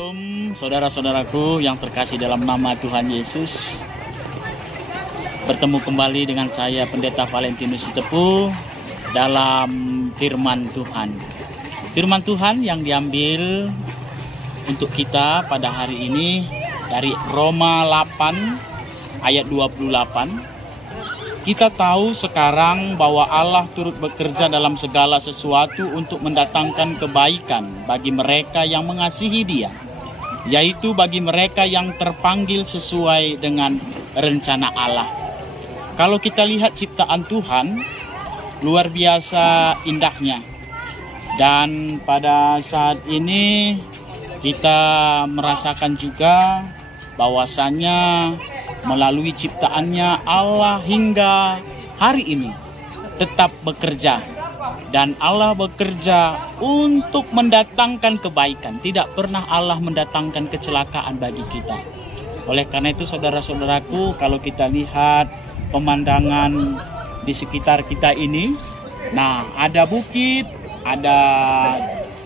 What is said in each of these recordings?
Shalom saudara-saudaraku yang terkasih dalam nama Tuhan Yesus. Bertemu kembali dengan saya Pendeta Valentinus Sitepu dalam firman Tuhan. Firman Tuhan yang diambil untuk kita pada hari ini dari Roma 8 ayat 28. Kita tahu sekarang bahwa Allah turut bekerja dalam segala sesuatu untuk mendatangkan kebaikan bagi mereka yang mengasihi Dia, yaitu bagi mereka yang terpanggil sesuai dengan rencana Allah. Kalau kita lihat ciptaan Tuhan, luar biasa indahnya. Dan pada saat ini kita merasakan juga bahwasanya melalui ciptaannya Allah hingga hari ini tetap bekerja. Dan Allah bekerja untuk mendatangkan kebaikan. Tidak pernah Allah mendatangkan kecelakaan bagi kita. Oleh karena itu saudara-saudaraku, kalau kita lihat pemandangan di sekitar kita ini, nah ada bukit, ada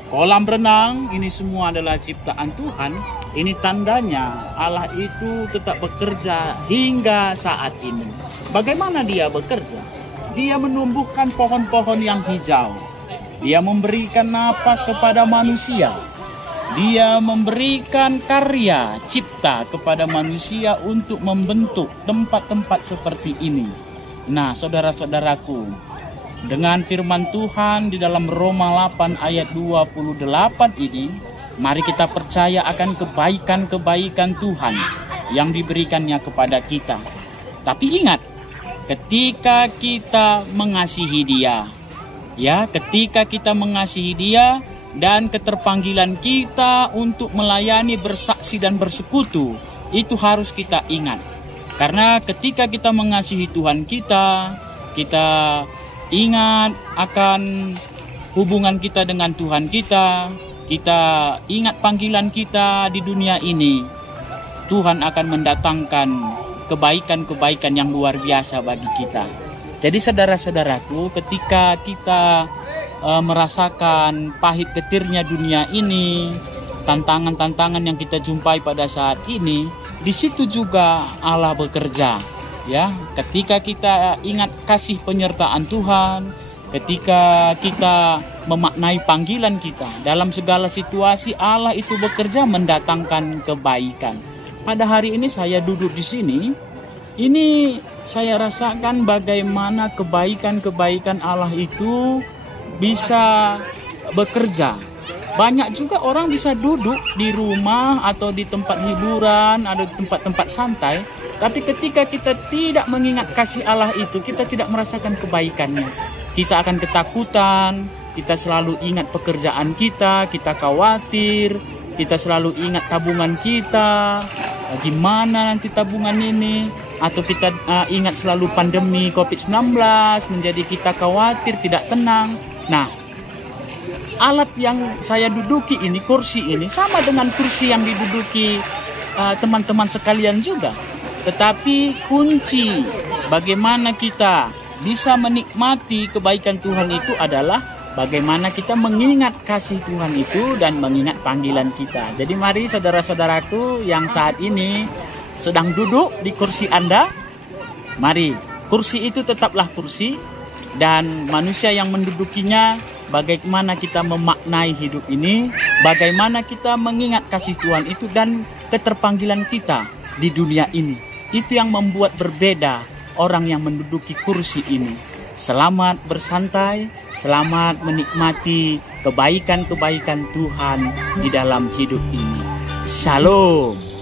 kolam renang, ini semua adalah ciptaan Tuhan. Ini tandanya Allah itu tetap bekerja hingga saat ini. Bagaimana Dia bekerja? Dia menumbuhkan pohon-pohon yang hijau. Dia memberikan napas kepada manusia. Dia memberikan karya cipta kepada manusia untuk membentuk tempat-tempat seperti ini. Nah, saudara-saudaraku, dengan firman Tuhan di dalam Roma 8 ayat 28 ini, mari kita percaya akan kebaikan-kebaikan Tuhan yang diberikannya kepada kita. Tapi ingat, ketika kita mengasihi Dia, ketika kita mengasihi Dia dan keterpanggilan kita untuk melayani, bersaksi dan bersekutu, itu harus kita ingat. Karena ketika kita mengasihi Tuhan kita ingat akan hubungan kita dengan Tuhan kita ingat panggilan kita di dunia ini, Tuhan akan mendatangkan kebaikan-kebaikan yang luar biasa bagi kita. Jadi saudara-saudaraku, ketika kita merasakan pahit getirnya dunia ini, tantangan-tantangan yang kita jumpai pada saat ini, di situ juga Allah bekerja. Ketika kita ingat kasih penyertaan Tuhan, ketika kita memaknai panggilan kita dalam segala situasi, Allah itu bekerja mendatangkan kebaikan. Pada hari ini saya duduk di sini, ini saya rasakan bagaimana kebaikan-kebaikan Allah itu bisa bekerja. Banyak juga orang bisa duduk di rumah atau di tempat hiburan, ada di tempat-tempat santai, tapi ketika kita tidak mengingat kasih Allah itu, kita tidak merasakan kebaikannya. Kita akan ketakutan, kita selalu ingat pekerjaan kita khawatir, kita selalu ingat tabungan kita, gimana nanti tabungan ini, atau kita ingat selalu pandemi COVID-19, menjadi kita khawatir, tidak tenang. Nah, alat yang saya duduki ini, kursi ini, sama dengan kursi yang diduduki teman-teman sekalian juga. Tetapi kunci bagaimana kita bisa menikmati kebaikan Tuhan itu adalah bagaimana kita mengingat kasih Tuhan itu dan mengingat panggilan kita. Jadi mari saudara-saudaraku yang saat ini sedang duduk di kursi Anda, mari kursi itu tetaplah kursi, dan manusia yang mendudukinya, bagaimana kita memaknai hidup ini, bagaimana kita mengingat kasih Tuhan itu dan keterpanggilan kita di dunia ini. Itu yang membuat berbeda orang yang menduduki kursi ini. Selamat bersantai, selamat menikmati kebaikan-kebaikan Tuhan di dalam hidup ini. Shalom.